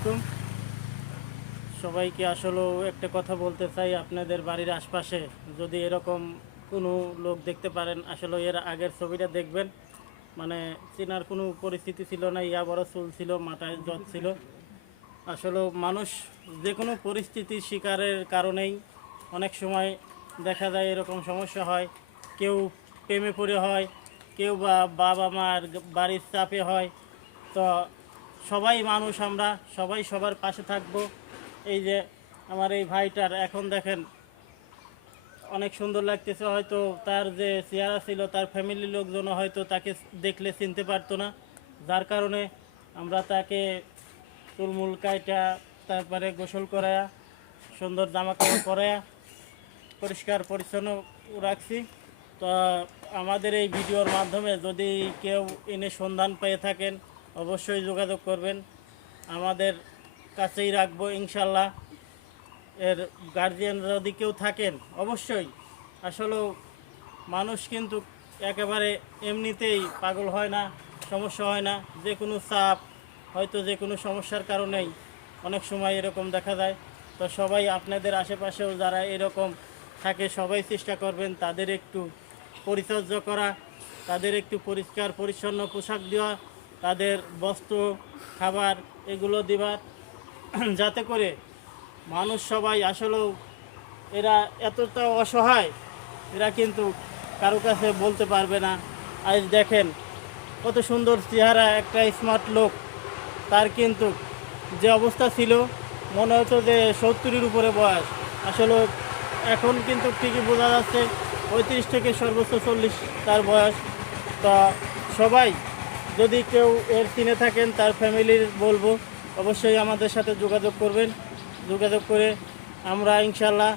আলাইকুম সবাইকে। আসলেও একটা কথা বলতে চাই, আপনাদের বাড়ির আশপাশে যদি এরকম কোনো লোক দেখতে পারেন, আসলে এর আগের ছবিটা দেখবেন। মানে চেনার কোনো পরিস্থিতি ছিল না, ইয়া বড় চুল ছিল, মাথায় জট ছিল। আসলে মানুষ যে কোনো পরিস্থিতির শিকারের কারণেই অনেক সময় দেখা যায় এরকম সমস্যা হয়। কেউ প্রেমে পড়ে হয়, কেউ বা বাবা মার বাড়ির চাপে হয়। তো সবাই মানুষ, আমরা সবাই সবার পাশে থাকব। এই যে আমার এই ভাইটার এখন দেখেন অনেক সুন্দর লাগতেছে। হয়তো তার যে চেহারা ছিল, তার ফ্যামিলির লোকজন হয়তো তাকে দেখলে চিনতে পারতো না, যার কারণে আমরা তাকে চুলমুল কাইটা, তারপরে গোসল করায়া, সুন্দর জামা কাপড় পরায়া, পরিষ্কার পরিচ্ছন্ন রাখছি। তো আমাদের এই ভিডিওর মাধ্যমে যদি কেউ এনে সন্ধান পেয়ে থাকেন, অবশ্যই যোগাযোগ করবেন, আমাদের কাছেই রাখবো ইনশাল্লাহ। এর গার্জিয়ান যদি কেউ থাকেন অবশ্যই। আসলেও মানুষ কিন্তু একেবারে এমনিতেই পাগল হয় না, সমস্যা হয় না। যে কোনো চাপ, হয়তো যে কোনো সমস্যার কারণেই অনেক সময় এরকম দেখা যায়। তো সবাই আপনাদের আশেপাশেও যারা এরকম থাকে, সবাই চেষ্টা করবেন তাদের একটু পরিচর্যা করা, তাদের একটু পরিষ্কার পরিচ্ছন্ন পোশাক দেওয়া, তাদের বস্ত্র, খাবার এগুলো দেওয়ার, যাতে করে মানুষ সবাই আসলেও, এরা এতটা অসহায়, এরা কিন্তু কারো কাছে বলতে পারবে না। আজ দেখেন কত সুন্দর চেহারা একটা স্মার্ট লোক, তার কিন্তু যে অবস্থা ছিল মনে হতো যে 70-এর উপরে বয়স। আসলে এখন কিন্তু ঠিকই বোঝা যাচ্ছে 35 থেকে সর্বোচ্চ 40 তার বয়স। তা সবাই যদি কেউ এর চিনে থাকেন, তার ফ্যামিলির বলবো অবশ্যই আমাদের সাথে যোগাযোগ করবেন। যোগাযোগ করে আমরা ইনশাল্লাহ